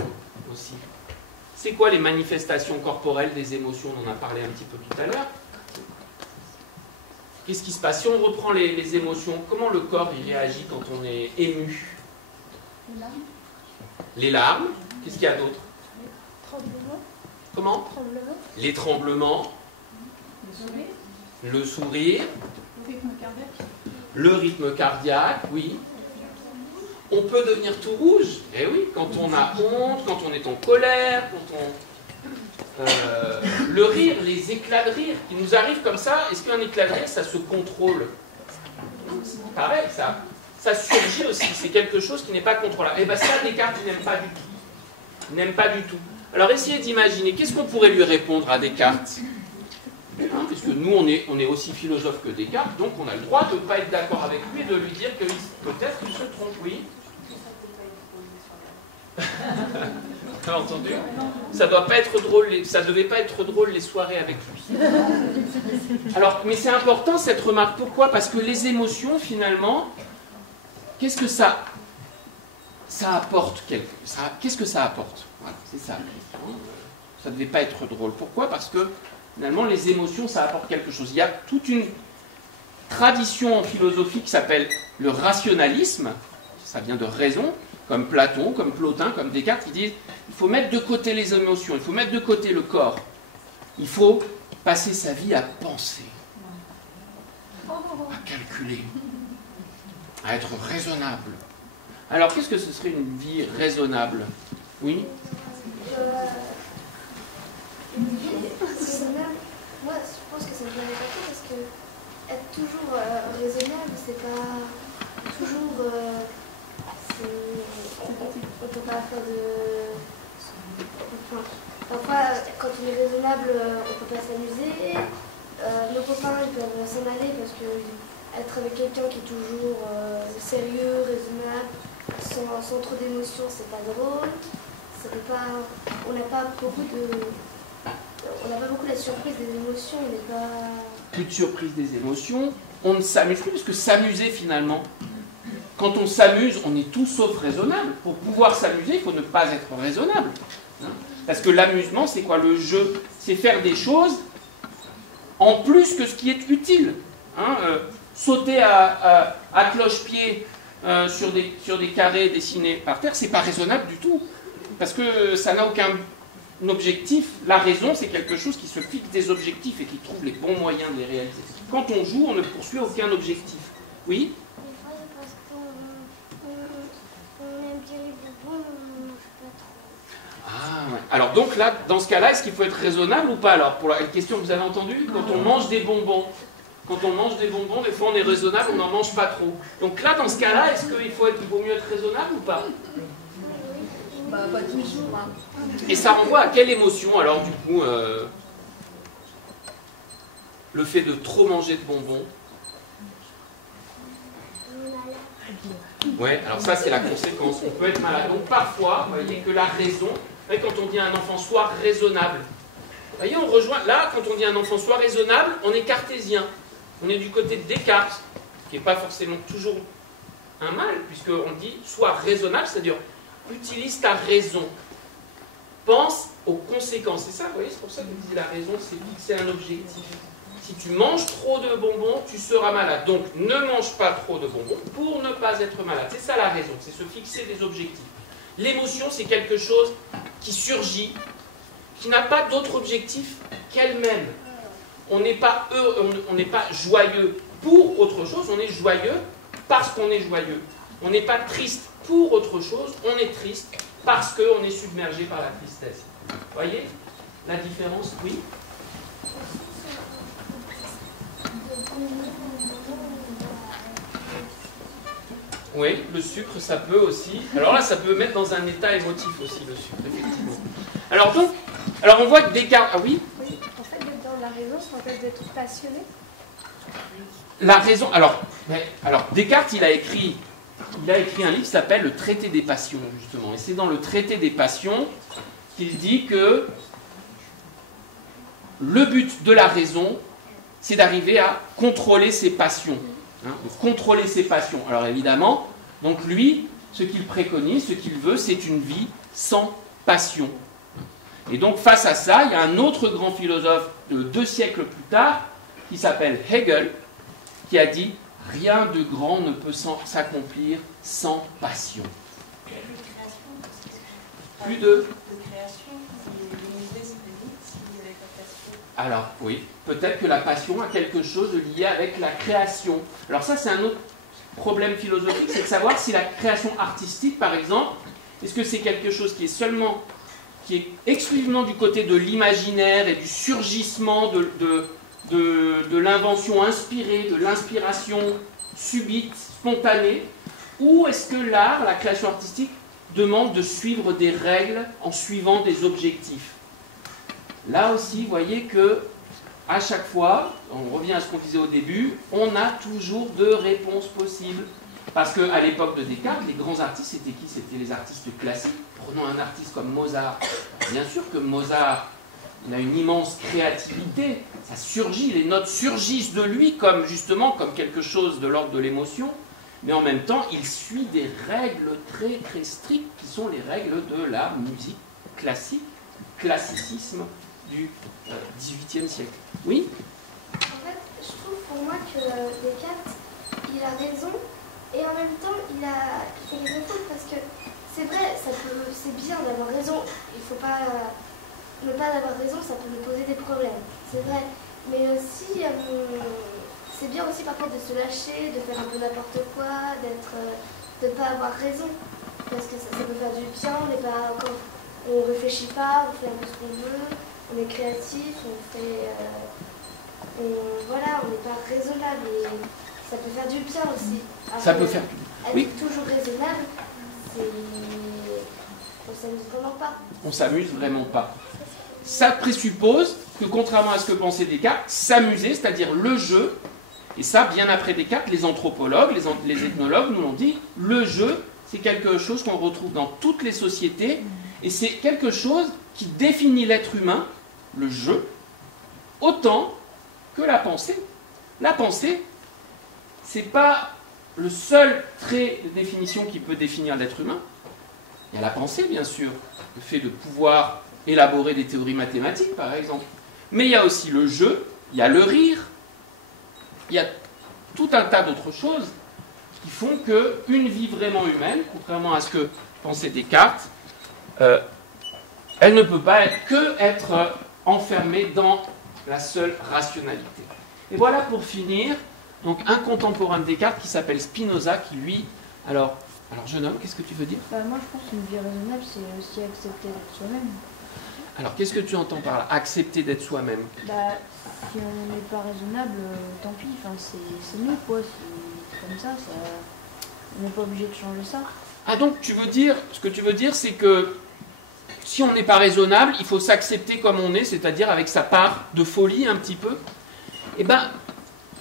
aussi. C'est quoi les manifestations corporelles des émotions? On en a parlé un petit peu tout à l'heure. Qu'est-ce qui se passe? Si on reprend les émotions, comment le corps il réagit quand on est ému? Les larmes. Les larmes. Qu'est-ce qu'il y a d'autre? Les tremblements. Comment? Tremblements. Les tremblements. Le sourire. Le rythme cardiaque. Le rythme cardiaque, oui. On peut devenir tout rouge. Eh oui, quand on a honte, quand on est en colère, quand on... le rire, les éclats de rire qui nous arrivent comme ça, est-ce qu'un éclat de rire, ça se contrôle? Pareil, ça surgit aussi. C'est quelque chose qui n'est pas contrôlable. Et bien ça, Descartes, il n'aime pas du tout. Il n'aime pas du tout. Alors essayez d'imaginer, qu'est-ce qu'on pourrait lui répondre à Descartes? Puisque nous, on est aussi philosophe que Descartes, donc on a le droit de ne pas être d'accord avec lui et de lui dire que peut-être qu'il se trompe, oui. Vous avez entendu? Ça doit pas être drôle, ça devait pas être drôle les soirées avec lui. Alors, mais c'est important cette remarque. Pourquoi? Parce que les émotions, finalement, qu'est-ce que ça apporte? Qu'est-ce que ça apporte? Voilà, c'est ça la question. Ça devait pas être drôle. Pourquoi? Parce que finalement, les émotions, ça apporte quelque chose. Il y a toute une tradition en philosophie qui s'appelle le rationalisme. Ça vient de raison. Comme Platon, comme Plotin, comme Descartes, qui disent il faut mettre de côté les émotions, il faut mettre de côté le corps. Il faut passer sa vie à penser, à calculer, à être raisonnable. Alors, qu'est-ce que ce serait une vie raisonnable? Oui? Une vie raisonnable, moi je pense que ça me paraît pas parce que être toujours raisonnable, c'est pas toujours... on peut pas faire de... Enfin, parfois, quand on est raisonnable, on peut pas s'amuser. Nos copains, ils peuvent s'en aller parce que être avec quelqu'un qui est toujours sérieux, raisonnable, sans trop d'émotions, c'est pas drôle. Ça peut pas... On n'a pas beaucoup la surprise des émotions, on n'est pas... Plus de surprise des émotions, on ne s'amuse plus, parce que s'amuser finalement... Quand on s'amuse, on est tout sauf raisonnable. Pour pouvoir s'amuser, il faut ne pas être raisonnable. Parce que l'amusement, c'est quoi? Le jeu, c'est faire des choses en plus que ce qui est utile. Sauter à cloche-pied sur des carrés dessinés par terre, c'est pas raisonnable du tout. Parce que ça n'a aucun objectif. La raison, c'est quelque chose qui se fixe des objectifs et qui trouve les bons moyens de les réaliser. Quand on joue, on ne poursuit aucun objectif. Oui? Ah, ouais. Alors donc là, dans ce cas-là, est-ce qu'il faut être raisonnable ou pas? Alors pour la question que vous avez entendue, quand on mange des bonbons, des fois on est raisonnable, on n'en mange pas trop. Donc là, dans ce cas-là, est-ce qu'il vaut mieux être raisonnable ou pas? Bah, pas toujours. Hein. Et ça renvoie à quelle émotion alors du coup le fait de trop manger de bonbons? Ouais, alors ça c'est la conséquence. On peut être malade. Donc parfois, vous voyez que la raison, quand on dit à un enfant sois raisonnable, vous voyez, on rejoint, là, quand on dit à un enfant sois raisonnable, on est cartésien. On est du côté de Descartes, qui n'est pas forcément toujours un mal, puisqu'on dit sois raisonnable, c'est-à-dire utilise ta raison. Pense aux conséquences. C'est ça, vous voyez, c'est pour ça que vous disiez la raison, c'est fixer un objectif. Si tu manges trop de bonbons, tu seras malade. Donc, ne mange pas trop de bonbons pour ne pas être malade. C'est ça la raison, c'est se fixer des objectifs. L'émotion, c'est quelque chose qui surgit, qui n'a pas d'autre objectif qu'elle-même. On n'est pas joyeux pour autre chose, on est joyeux parce qu'on est joyeux. On n'est pas triste pour autre chose, on est triste parce qu'on est submergé par la tristesse. Vous voyez la différence? Oui. Oui, le sucre, ça peut aussi. Alors là, ça peut mettre dans un état émotif aussi, le sucre, effectivement. Alors donc, on voit que Descartes... Ah oui? Oui, en fait, d'être dans la raison, c'est en fait d'être passionné. La raison... Alors Descartes, il a écrit un livre qui s'appelle Le Traité des passions, justement. Et c'est dans le Traité des passions qu'il dit que le but de la raison, c'est d'arriver à contrôler ses passions. Contrôler ses passions. Alors évidemment, donc lui, ce qu'il préconise, ce qu'il veut, c'est une vie sans passion. Et donc face à ça, il y a un autre grand philosophe de 2 siècles plus tard, qui s'appelle Hegel, qui a dit « Rien de grand ne peut s'accomplir sans passion ». Plus de création, l'unité se limite s'il y avait pas passion. Alors, oui, peut-être que la passion a quelque chose de lié avec la création. Alors ça, c'est un autre problème philosophique, c'est de savoir si la création artistique, par exemple, est-ce que c'est quelque chose qui est exclusivement du côté de l'imaginaire et du surgissement de l'invention inspirée, de l'inspiration subite, spontanée, ou est-ce que l'art, la création artistique, demande de suivre des règles en suivant des objectifs? Là aussi, vous voyez que à chaque fois, on revient à ce qu'on disait au début, on a toujours 2 réponses possibles. Parce qu'à l'époque de Descartes, les grands artistes, c'était qui? C'était les artistes classiques. Prenons un artiste comme Mozart. Bien sûr que Mozart, il a une immense créativité, ça surgit, les notes surgissent de lui comme quelque chose de l'ordre de l'émotion. Mais en même temps, il suit des règles très très strictes qui sont les règles de la musique classique, classicisme du XVIIIe siècle. Oui? En fait, je trouve pour moi que Descartes, il a raison et en même temps, il fait des fautes parce que c'est vrai, c'est bien d'avoir raison. Il ne faut pas ne pas avoir raison, ça peut nous poser des problèmes. C'est vrai. Mais aussi, c'est bien aussi parfois de se lâcher, de faire un peu n'importe quoi, de ne pas avoir raison. Parce que ça peut faire du bien, on ne réfléchit pas, on fait un peu ce qu'on veut, on est créatif, voilà, on n'est pas raisonnable et ça peut faire du bien aussi. Après, Ça peut faire du bien. Oui. Être toujours raisonnable, on s'amuse vraiment pas. On s'amuse vraiment pas. Ça présuppose que, contrairement à ce que pensait Descartes, s'amuser, c'est-à-dire le jeu, et ça, bien après Descartes, les anthropologues, les ethnologues nous l'ont dit, le jeu, c'est quelque chose qu'on retrouve dans toutes les sociétés, et c'est quelque chose qui définit l'être humain, le jeu, autant que la pensée. La pensée, c'est pas le seul trait de définition qui peut définir l'être humain. Il y a la pensée, bien sûr, le fait de pouvoir élaborer des théories mathématiques, par exemple. Mais il y a aussi le jeu, il y a le rire, il y a tout un tas d'autres choses qui font qu'une vie vraiment humaine, contrairement à ce que pensait Descartes, elle ne peut pas être enfermée dans la seule rationalité. Et voilà pour finir, donc un contemporain de Descartes qui s'appelle Spinoza, qui lui, alors jeune homme, qu'est-ce que tu veux dire? Moi, je pense qu'une vie raisonnable, c'est aussi accepter d'être soi-même. Alors, qu'est-ce que tu entends par là? Accepter d'être soi-même? Si on n'est pas raisonnable, tant pis, c'est nous, quoi. C'est comme ça, on n'est pas obligé de changer ça. Ah, donc, ce que tu veux dire, c'est que si on n'est pas raisonnable, il faut s'accepter comme on est, c'est-à-dire avec sa part de folie un petit peu. Eh bien,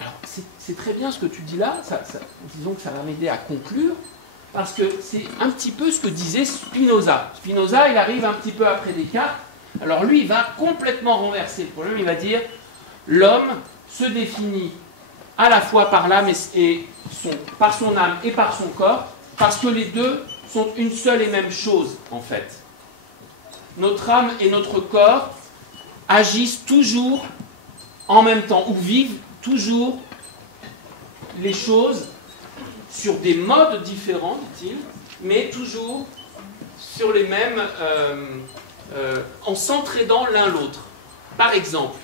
alors, c'est très bien ce que tu dis là, disons que ça va m'aider à conclure, parce que c'est un petit peu ce que disait Spinoza. Spinoza, il arrive un petit peu après Descartes. Alors lui, il va complètement renverser le problème. Il va dire l'homme se définit à la fois par l'âme par son âme et par son corps, parce que les deux sont une seule et même chose, en fait. Notre âme et notre corps agissent toujours en même temps, ou vivent toujours les choses sur des modes différents, dit-il, mais toujours sur les mêmes en s'entraidant l'un l'autre. Par exemple,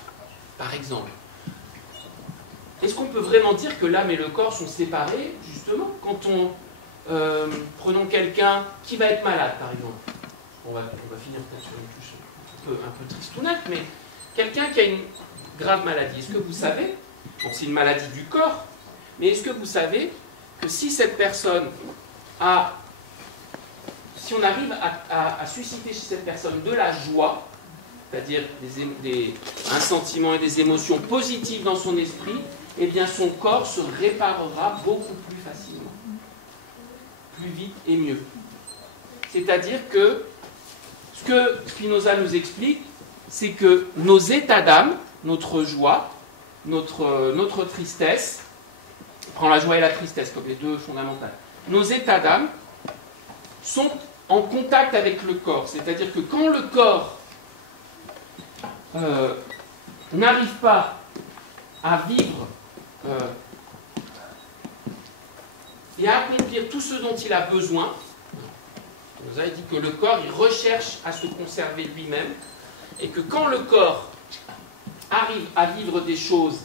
est-ce qu'on peut vraiment dire que l'âme et le corps sont séparés, justement, quand on... prenons quelqu'un qui va être malade, par exemple. On va finir peut-être sur une touche un peu tristounette, mais quelqu'un qui a une grave maladie, est-ce que vous savez, bon, c'est une maladie du corps, mais est-ce que vous savez que si cette personne a... Si on arrive à susciter chez cette personne de la joie, c'est-à-dire un sentiment et des émotions positives dans son esprit, eh bien son corps se réparera beaucoup plus facilement, plus vite et mieux. C'est-à-dire que ce que Spinoza nous explique, c'est que nos états d'âme, notre joie, notre tristesse, on prend la joie et la tristesse comme les deux fondamentales, nos états d'âme sont en contact avec le corps. C'est-à-dire que quand le corps n'arrive pas à vivre et à accomplir tout ce dont il a besoin, vous avez dit que le corps, il recherche à se conserver lui-même, et que quand le corps arrive à vivre des choses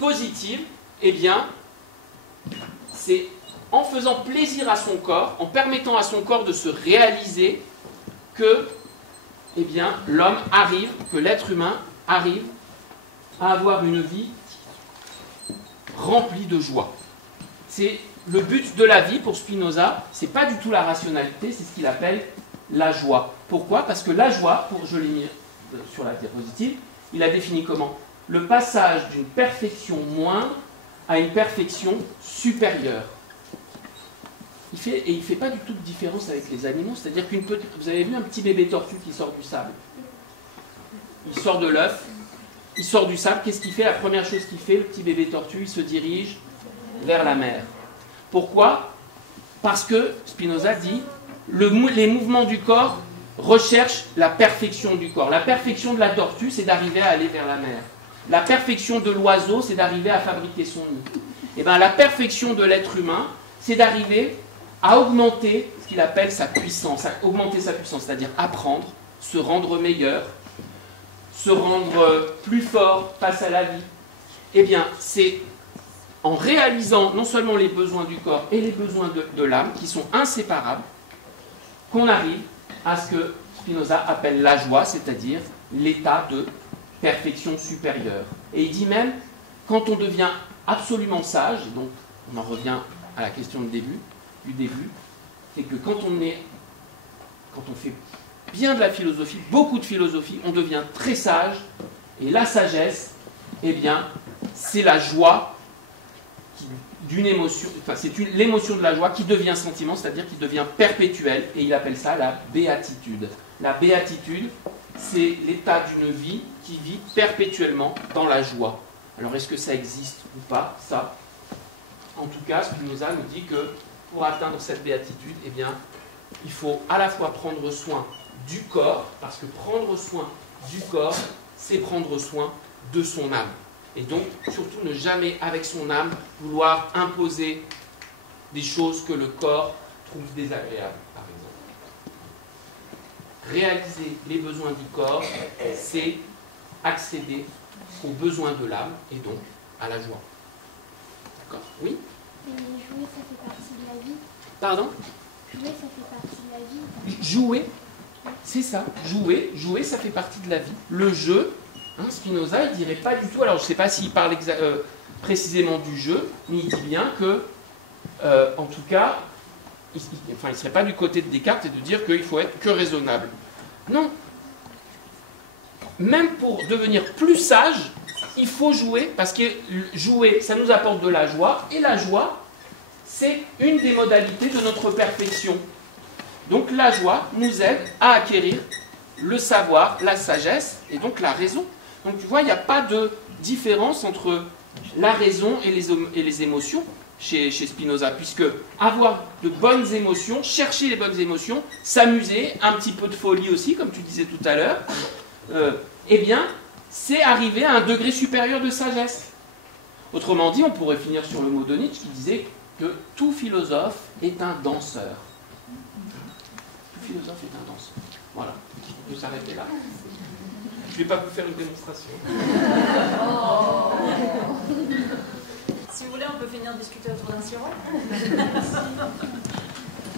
positives, eh bien, c'est en faisant plaisir à son corps, en permettant à son corps de se réaliser, que, eh bien, l'homme arrive, que l'être humain arrive à avoir une vie remplie de joie. C'est le but de la vie pour Spinoza, c'est pas du tout la rationalité, c'est ce qu'il appelle la joie. Pourquoi? Parce que la joie, je l'ai mis sur la diapositive, il a défini comment? Le passage d'une perfection moindre à une perfection supérieure. Il ne fait pas du tout de différence avec les animaux, c'est-à-dire vous avez vu un petit bébé tortue qui sort du sable. Il sort de l'œuf, il sort du sable, qu'est-ce qu'il fait? La première chose qu'il fait, le petit bébé tortue, il se dirige vers la mer. Pourquoi? Parce que, Spinoza dit, les mouvements du corps recherchent la perfection du corps. La perfection de la tortue, c'est d'arriver à aller vers la mer. La perfection de l'oiseau, c'est d'arriver à fabriquer son nid. Et bien, la perfection de l'être humain, c'est d'arriver à augmenter ce qu'il appelle sa puissance, c'est-à-dire apprendre, se rendre meilleur, se rendre plus fort face à la vie. Eh bien, c'est en réalisant non seulement les besoins du corps et les besoins de l'âme, qui sont inséparables, qu'on arrive à ce que Spinoza appelle la joie, c'est-à-dire l'état de perfection supérieure. Et il dit même, quand on devient absolument sage, donc on en revient à la question du début, c'est que quand on fait bien de la philosophie, beaucoup de philosophie, on devient très sage, et la sagesse, eh bien, c'est la joie d'une émotion, enfin c'est l'émotion de la joie qui devient sentiment, c'est-à-dire qui devient perpétuelle, et il appelle ça la béatitude. La béatitude, c'est l'état d'une vie qui vit perpétuellement dans la joie. Alors est-ce que ça existe ou pas? Ça, en tout cas, Spinoza nous dit que pour atteindre cette béatitude, eh bien, il faut à la fois prendre soin du corps, parce que prendre soin du corps, c'est prendre soin de son âme. Et donc, surtout, ne jamais, avec son âme, vouloir imposer des choses que le corps trouve désagréables, par exemple. Réaliser les besoins du corps, c'est accéder aux besoins de l'âme, et donc à la joie. D'accord? Oui? Et jouer, ça fait partie de la vie. Pardon? Jouer, ça fait partie de la vie. Jouer, c'est ça. Jouer, ça fait partie de la vie. Le jeu, Spinoza, il ne dirait pas du tout, alors je ne sais pas s'il parle précisément du jeu, mais il dit bien que, en tout cas, il ne serait pas du côté de Descartes et de dire qu'il faut être que raisonnable. Non. Même pour devenir plus sage, il faut jouer, parce que jouer, ça nous apporte de la joie, et la joie, c'est une des modalités de notre perfection. Donc la joie nous aide à acquérir le savoir, la sagesse, et donc la raison. Donc tu vois, il n'y a pas de différence entre la raison et les émotions chez Spinoza, puisque avoir de bonnes émotions, chercher les bonnes émotions, s'amuser, un petit peu de folie aussi, comme tu disais tout à l'heure, eh bien, c'est arriver à un degré supérieur de sagesse. Autrement dit, on pourrait finir sur le mot de Nietzsche qui disait que tout philosophe est un danseur. Tout philosophe est un danseur. Voilà. peut s'arrêter là. Je ne vais pas vous faire une démonstration. Si vous voulez, on peut finir de discuter autour d'un sirop.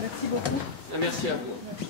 Merci beaucoup. Merci à vous.